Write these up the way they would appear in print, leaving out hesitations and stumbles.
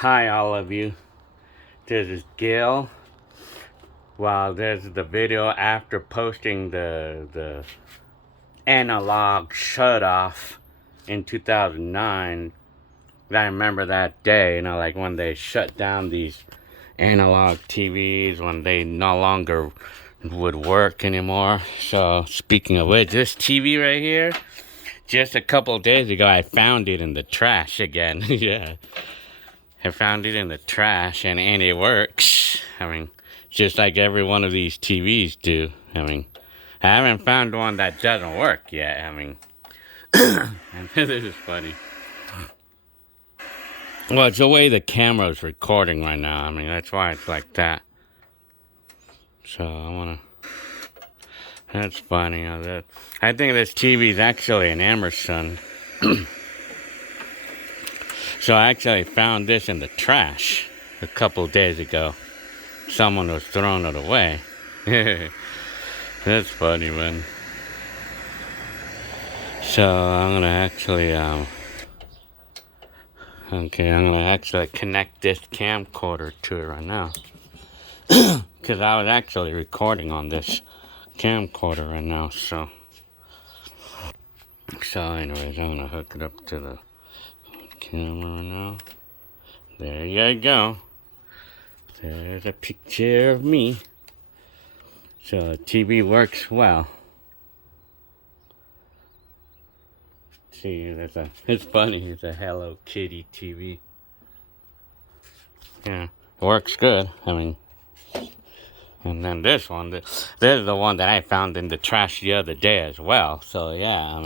Hi, all of you. This is Gil. Well, there's the video after posting the analog shut off in 2009. I remember that day, like when they shut down these analog TVs, when they no longer would work anymore. So, speaking of which, this TV right here, just a couple of days ago, I found it in the trash again. Yeah. I found it in the trash and it works. Just like every one of these TVs do. I haven't found one that doesn't work yet. This is funny. Well, it's the way the camera's recording right now. That's why it's like that. So that's funny. I think this TV is actually an Emerson. So I actually found this in the trash a couple days ago. Someone was throwing it away. That's funny, man. So I'm gonna actually connect this camcorder to it right now. Because I was actually recording on this camcorder right now, so anyways, I'm gonna hook it up to the camera now. There you go. There's a picture of me. So the TV works well. See, it's funny, it's a Hello Kitty TV. Yeah, it works good. And then this one, this is the one that I found in the trash the other day as well. So yeah,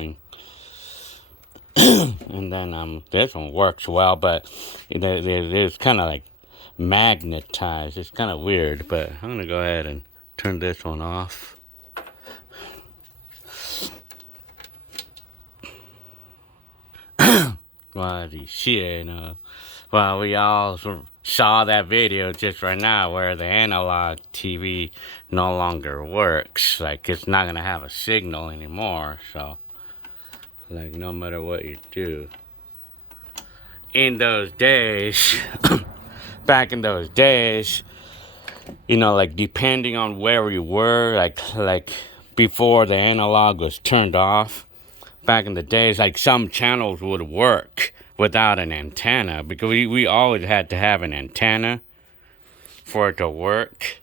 and then this one works well, but it's kind of like magnetized. It's kind of weird, but I'm gonna go ahead and turn this one off. Well, well, we all saw that video just right now where the analog TV no longer works. Like, it's not gonna have a signal anymore. So, like, no matter what you do. In those days, back in those days, like, depending on where we were, like before the analog was turned off, back in the days, like, some channels would work without an antenna, because we always had to have an antenna for it to work,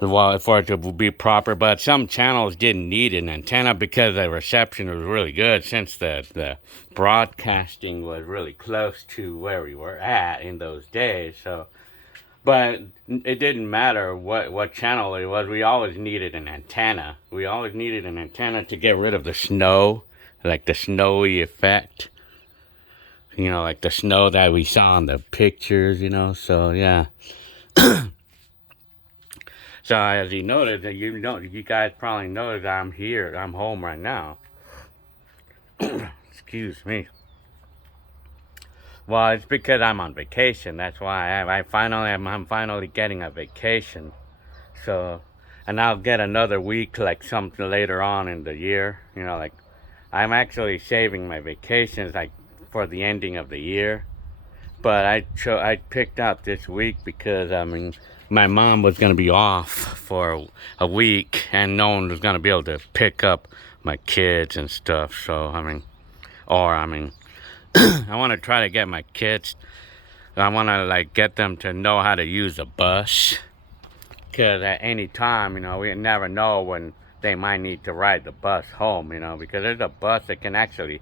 well, for it to be proper. But some channels didn't need an antenna because the reception was really good, since the broadcasting was really close to where we were at in those days. So, but it didn't matter what channel it was. We always needed an antenna. We always needed an antenna to get rid of the snow, like the snowy effect. Like the snow that we saw in the pictures, So, yeah. So, as you noticed, you guys probably noticed I'm here. I'm home right now. Excuse me. Well, it's because I'm on vacation. That's why I'm finally getting a vacation. So, and I'll get another week, like something later on in the year. Like, I'm actually saving my vacations, like, for the ending of the year. But I picked out this week because my mom was gonna be off for a week, and no one was gonna be able to pick up my kids and stuff. So I want to try to get my kids. I want to, like, get them to know how to use a bus, because at any time, we never know when they might need to ride the bus home. Because there's a bus that can actually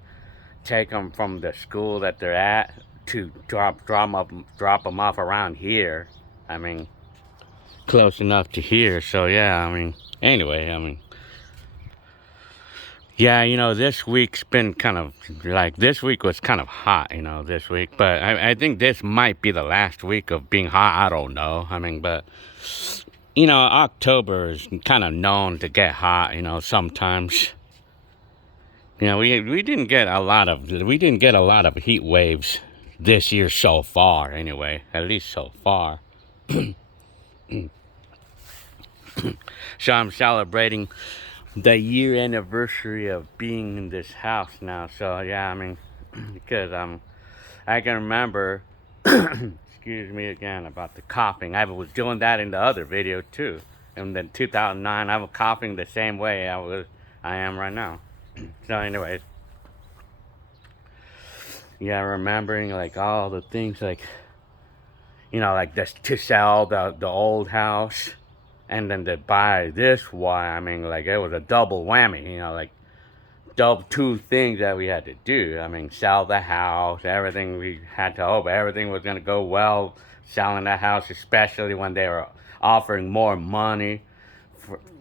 take them from the school that they're at to drop them off around here. Close enough to here. So yeah, anyway, yeah, this week's been this week was kind of hot, this week. But I think this might be the last week of being hot. I don't know. But, October is kind of known to get hot, sometimes. We didn't get a lot of heat waves this year so far, anyway. At least so far. So I'm celebrating the year anniversary of being in this house now. So yeah, because I can remember Excuse me again about the coughing. I was doing that in the other video too. In the 2009, I was coughing the same way I am right now. So anyways, yeah, remembering like all the things like, like this to sell the old house and then to buy this one. I mean, like it was a double whammy, like double two things that we had to do. I mean, sell the house, everything. We had to hope everything was gonna go well. Selling the house, especially when they were offering more money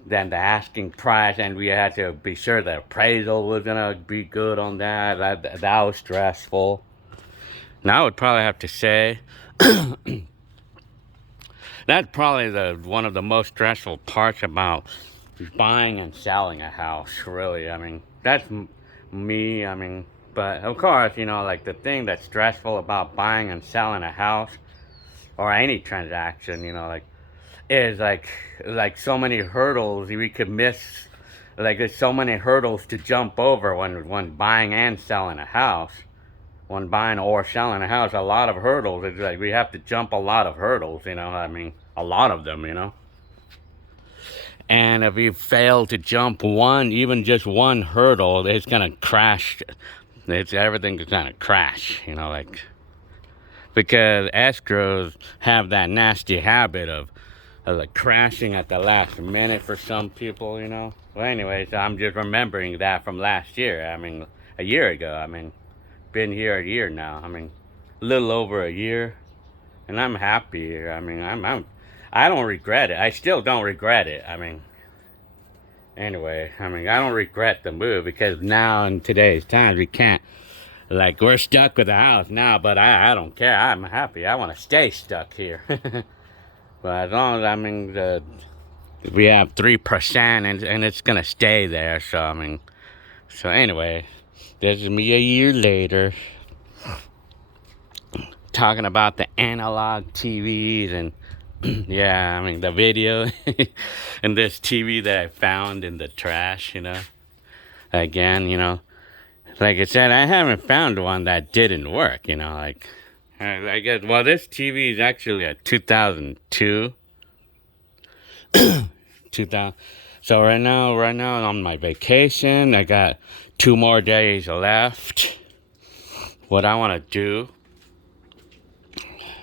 than the asking price, and we had to be sure the appraisal was gonna be good on that. That was stressful. Now I would probably have to say that's probably one of the most stressful parts about buying and selling a house, really. I mean, that's me. I mean, but of course, like the thing that's stressful about buying and selling a house or any transaction, like, is like so many hurdles we could miss. Like there's so many hurdles to jump over when buying and selling a house. When buying or selling a house, a lot of hurdles. It's like we have to jump a lot of hurdles, I mean, a lot of them, And if you fail to jump one, even just one hurdle, it's gonna crash. Everything's gonna crash, like, because escrows have that nasty habit of like crashing at the last minute for some people, Well, anyways, I'm just remembering that from last year. I mean, a year ago. I mean, been here a year now. I mean, a little over a year, and I'm happy. I mean, I don't regret it. I still don't regret it. I mean, anyway, I mean, I don't regret the move because now in today's times we can't. Like we're stuck with the house now, but I don't care. I'm happy. I want to stay stuck here. But as long as we have 3% and it's gonna stay there. So I mean, so anyway, this is me a year later. Talking about the analog TVs and yeah, I mean the video and this TV that I found in the trash, Again, like I said, I haven't found one that didn't work, like I guess, well, this TV is actually a 2002. 2000. So right now on my vacation, I got 2 more days left. What I want to do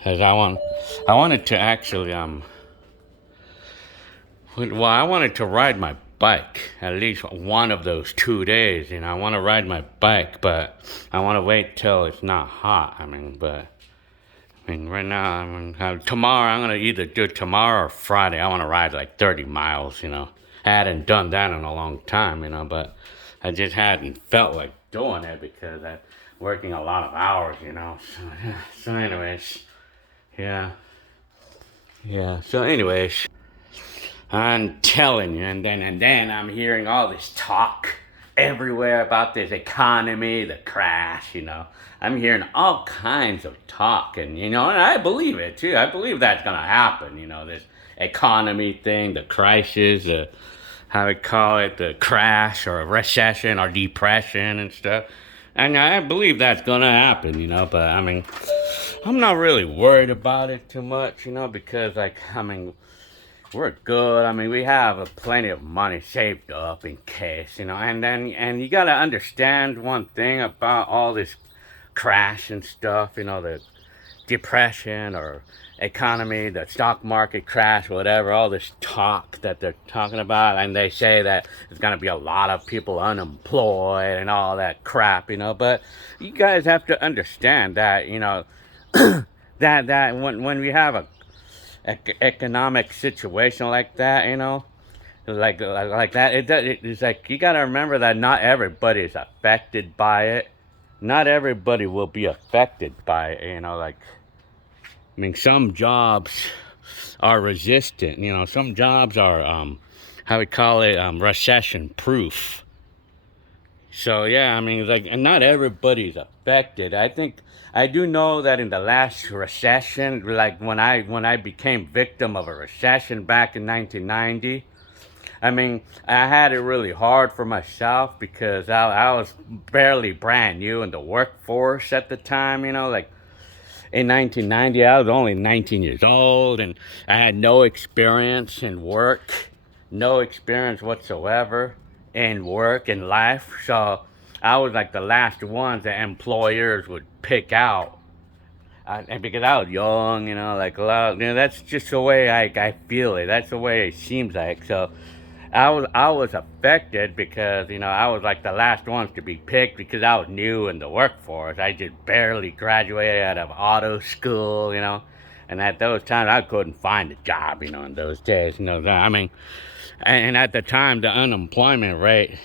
is I wanted to actually I wanted to ride my bike at least one of those 2 days. I want to ride my bike, but I want to wait till it's not hot. I mean, right now, tomorrow I'm gonna either do it tomorrow or Friday. I want to ride like 30 miles. I hadn't done that in a long time. But I just hadn't felt like doing it because I'm working a lot of hours. So anyways. Yeah. So anyways, I'm telling you, and then I'm hearing all this talk everywhere about this economy, the crash. I'm hearing all kinds of talk, and and I believe it too. I believe that's gonna happen. This economy thing, the crisis, how we call it, the crash or recession or depression and stuff. And I believe that's gonna happen, but I mean, I'm not really worried about it too much, because we're good. I mean, we have plenty of money saved up in case, and you gotta understand one thing about all this crash and stuff, the depression or economy, the stock market crash, whatever, all this talk that they're talking about, and they say that there's gonna be a lot of people unemployed and all that crap, but you guys have to understand that, that when we have a economic situation like that, like that, it's like you gotta remember that not everybody is affected by it. Not everybody will be affected by it, like, I mean, some jobs are resistant, some jobs are, how we call it, recession proof. So yeah, I mean, like, and not everybody's affected. I do know that in the last recession, like when I became victim of a recession back in 1990, I mean, I had it really hard for myself because I was barely brand new in the workforce at the time, like, in 1990, I was only 19 years old, and I had no experience in work, no experience whatsoever in work and life. So I was like the last ones that employers would pick out. And because I was young, like a lot, that's just the way I feel it. That's the way it seems like. So I was affected because I was like the last ones to be picked because I was new in the workforce. I just barely graduated out of auto school, and at those times I couldn't find a job, in those days, I mean, and at the time the unemployment rate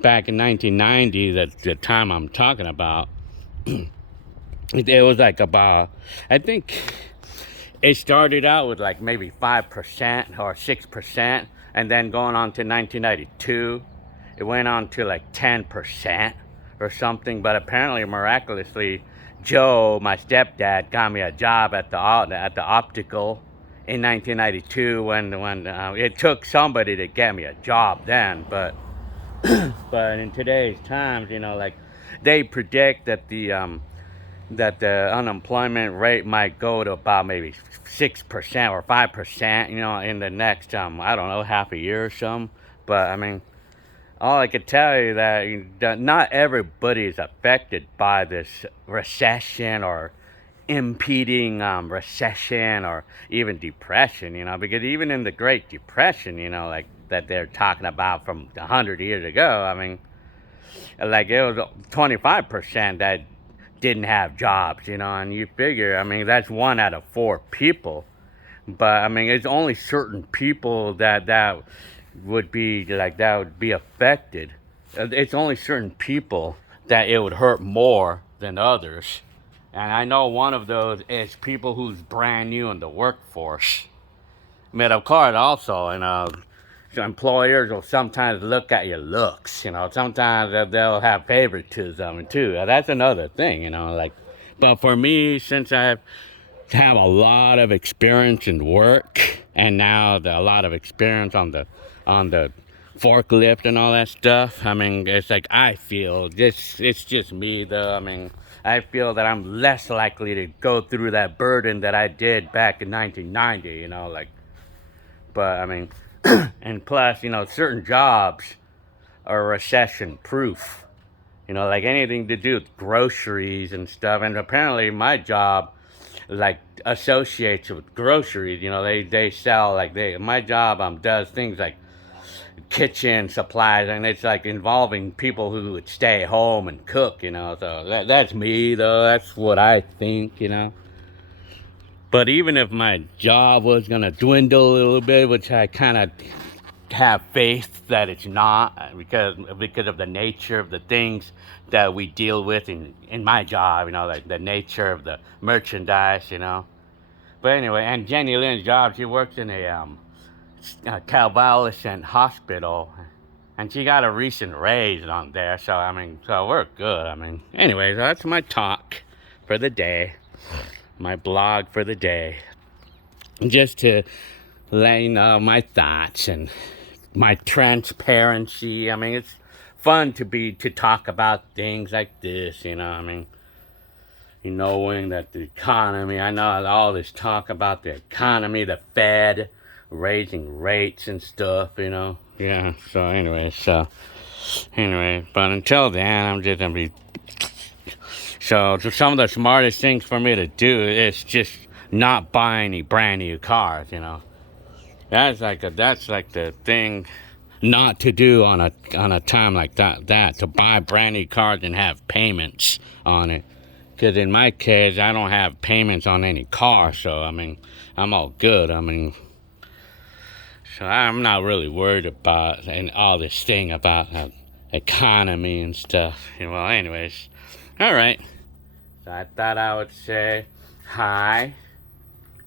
back in 1990, the time I'm talking about, it was like about, I think it started out with like maybe 5% or 6%, and then going on to 1992, it went on to like 10% or something. But apparently, miraculously, Joe, my stepdad, got me a job at the optical in 1992 when it took somebody to get me a job then. But in today's times, like they predict that the unemployment rate might go to about maybe 6% or 5%, in the next, I don't know, half a year or something. But I mean, all I could tell you that not everybody is affected by this recession or impeding recession or even depression, because even in the Great Depression, like that they're talking about from 100 years ago, I mean, like it was 25% that didn't have jobs, and you figure, I mean, that's 1 out of 4 people. But I mean, it's only certain people that would be like that would be affected. It's only certain people that it would hurt more than others. And I know one of those is people who's brand new in the workforce. I mean, of course, also, so employers will sometimes look at your looks. Sometimes they'll have favoritism too. That's another thing. Like, but for me, since I have a lot of experience in work, and now a lot of experience on the forklift and all that stuff, I mean, it's like I feel it's just me though. I mean, I feel that I'm less likely to go through that burden that I did back in 1990. Like, but I mean, and plus, certain jobs are recession proof. Like anything to do with groceries and stuff. And apparently, my job like associates with groceries. They sell like my job does things like kitchen supplies, and it's like involving people who would stay home and cook. So that's me though. That's what I think. But even if my job was gonna dwindle a little bit, which I kind of have faith that it's not, because of the nature of the things that we deal with in my job, like the nature of the merchandise. But anyway, and Jenny Lynn's job, she works in a convalescent hospital, and she got a recent raise on there. So I mean, so we're good. I mean, anyway, so that's my talk for the day. My blog for the day, just to let you know my thoughts and my transparency. I mean, it's fun to talk about things like this, I mean, knowing that the economy, I know all this talk about the economy, the Fed raising rates and stuff, yeah. So anyway, but until then, I'm just gonna be. So some of the smartest things for me to do is just not buy any brand new cars. That's like the thing not to do on a time like that to buy brand new cars and have payments on it. Because in my case, I don't have payments on any car, so I mean, I'm all good. I mean, so I'm not really worried about and all this thing about economy and stuff. Well, anyways, all right. So I thought I would say hi,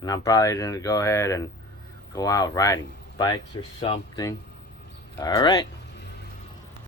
and I'm probably gonna go ahead and go out riding bikes or something. All right.